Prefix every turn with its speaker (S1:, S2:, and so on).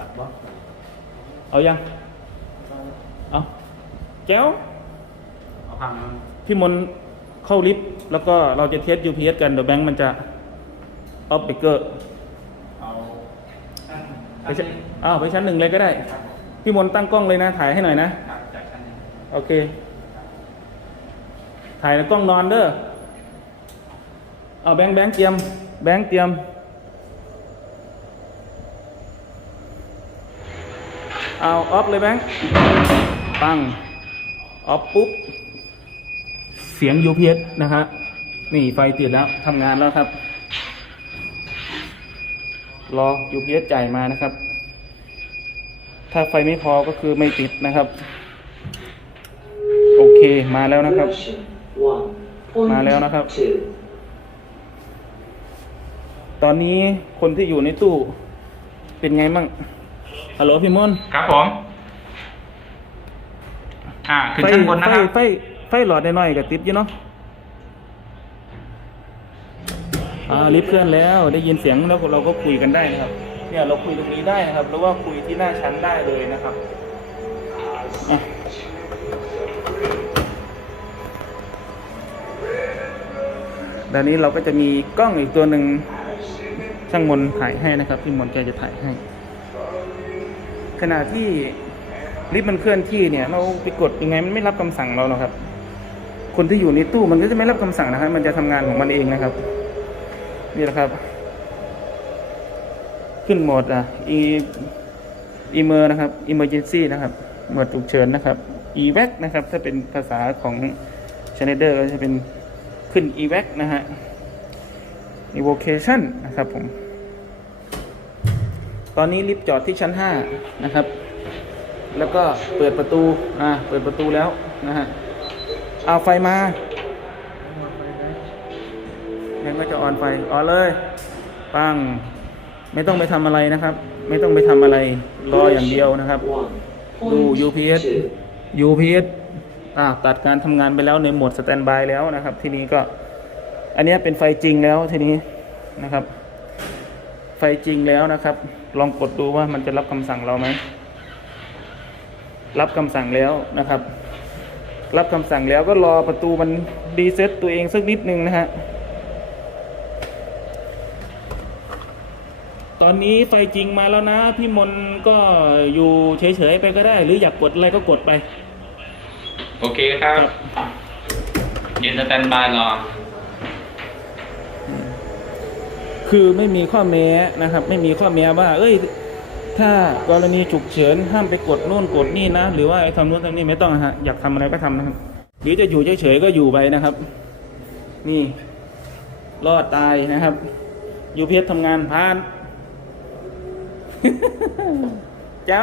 S1: ตัดบล็อก
S2: เอายัง เอาแก้ว
S1: เอาพังมัน
S2: พี่มนต์เข้าลิฟต์แล้วก็เราจะเทส UPS กันเดี๋ยวแบงค์มันจะออฟเบเกอร์
S1: เอา
S2: ไปชั้นอ้าวไปชั้นหนึ่งเลยก็ได้พี่มนต์ตั้งกล้องเลยนะ ถ่ายให้หน่อยนะ
S1: ครับจากชั้นหนึ่ง
S2: โอเค ถ่ายในกล้องนอนเด้อ เอาแบงค์แบงค์เตรียม แบงค์เตรียม เอาออฟเลยแบงค์ปังออฟปุ๊บ เสียง UPS นะครับนี่ไฟติดแล้วทำงานแล้วครับ รอ UPS จ่ายมานะครับ ถ้าไฟไม่พอก็คือไม่ติดนะครับ โอเคมาแล้วนะครับ มาแล้วนะครับ ตอนนี้คนที่อยู่ในตู้เป็นไงมั่ง ฮัลโหลพี่มนต์
S1: ครับผม อ่าขึ้นชั้นบนนะครับ
S2: ไฟไฟไฟหลอดน้อยๆกับติดอยู่เนาะอ่าลิฟต์เคลื่อนแล้วได้ยินเสียงแล้วเราก็คุยกันได้นะครับ เนี่ยเราคุยตรงนี้ได้นะครับหรือว่าคุยที่หน้าชั้นได้เลยนะครับอะด้านนี้เราก็จะมีกล้องอีกตัวหนึ่งช่างมนถ่ายให้นะครับพี่มนแกจะถ่ายให้ ขณะที่ลิฟต์มันเคลื่อนที่เนี่ย เราไปกดยังไงมันไม่รับคำสั่งเราหรอกครับ คนที่อยู่ในตู้มันก็จะไม่รับคำสั่งนะครับมันจะทำงานของมันเองนะครับ นี่แหละครับ ขึ้นโหมดอะ e e m e r นะครับ emergency นซี่นะครับโหมดฉุกเฉินนะครับ evac นะครับ ถ้าเป็นภาษาของ Schneider ก็จะเป็นขึ้น evac นะฮะ evocation นะครับผม ตอนนี้ลิฟต์จอดที่ชั้น 5 นะครับ แล้วก็เปิดประตู อ่า เปิดประตูแล้วนะฮะ เอาไฟมาแบงก์ก็จะออนไฟออนเลย ปัง ไม่ต้องไปทำอะไรนะครับ ไม่ต้องไปทำอะไร รออย่างเดียวนะครับ ดู UPS UPS อ่าตัดการทำงานไปแล้วในโหมดสแตนบายแล้วนะครับ ทีนี้ก็ อันนี้เป็นไฟจริงแล้วทีนี้นะครับ ไฟจริงแล้วนะครับ ลองกดดูว่ามันจะรับคำสั่งเราไหม รับคำสั่งแล้วนะครับ รับคำสั่งแล้วก็รอประตูมันรีเซ็ตตัวเองสักนิดนึงนะฮะ ตอนนี้ไฟจริงมาแล้วนะ พี่มนก็อยู่เฉยๆไปก็ได้ หรืออยากกดอะไรก็กดไป
S1: โอเคครับยืนสแตนบายรอ
S2: คือไม่มีข้อแม้นะครับ ไม่มีข้อแม้ว่า เอ้ย ถ้ากรณีฉุกเฉินห้ามไปกดโน่นกดนี่นะ หรือว่าไอ้ทำโน่นทำนี่ไม่ต้องนะฮะอยากทำอะไรก็ทำนะครับ หรือจะอยู่เฉยๆก็อยู่ไปนะครับ นี่รอดตายนะครับยูเพียสทำงานพาน เจ้า